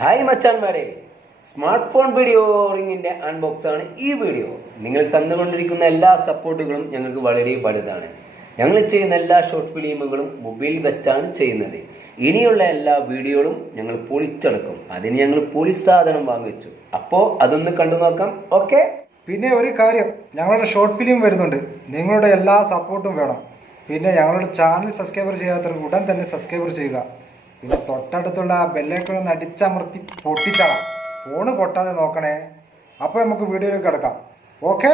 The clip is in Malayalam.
ഹായ് മച്ചാന്മാരെ, സ്മാർട്ട് ഫോൺ വീഡിയോ റിങ്ങിൻ്റെ അൺബോക്സ് ആണ് ഈ വീഡിയോ. നിങ്ങൾ തന്നുകൊണ്ടിരിക്കുന്ന എല്ലാ സപ്പോർട്ടുകളും ഞങ്ങൾക്ക് വളരെ വലുതാണ്. ഞങ്ങൾ ചെയ്യുന്ന എല്ലാ ഷോർട്ട് ഫിലിമുകളും മൊബൈൽ വെച്ചാണ് ചെയ്യുന്നത്. ഇനിയുള്ള എല്ലാ വീഡിയോകളും ഞങ്ങൾ പൊളിച്ചെടുക്കും. അതിന് ഞങ്ങൾ പൊളി സാധനം വാങ്ങിച്ചു. അപ്പോൾ അതൊന്ന് കണ്ടു നോക്കാം. ഓക്കെ. പിന്നെ ഒരു കാര്യം, ഞങ്ങളുടെ ഷോർട്ട് ഫിലിം വരുന്നുണ്ട്. നിങ്ങളുടെ എല്ലാ സപ്പോർട്ടും വേണം. പിന്നെ ഞങ്ങളുടെ ചാനൽ സബ്സ്ക്രൈബർ ചെയ്യാത്തവർക്ക് ഉടൻ തന്നെ സബ്സ്ക്രൈബർ ചെയ്യുക. പിന്നെ തൊട്ടടുത്തുള്ള ആ ബെല്ലൈക്കൺ അടിച്ചമർത്തി പൊട്ടിച്ചാളാം. ഫോണ് പൊട്ടാതെ നോക്കണേ. അപ്പോൾ നമുക്ക് വീഡിയോയിലേക്ക് കിടക്കാം. ഓക്കെ.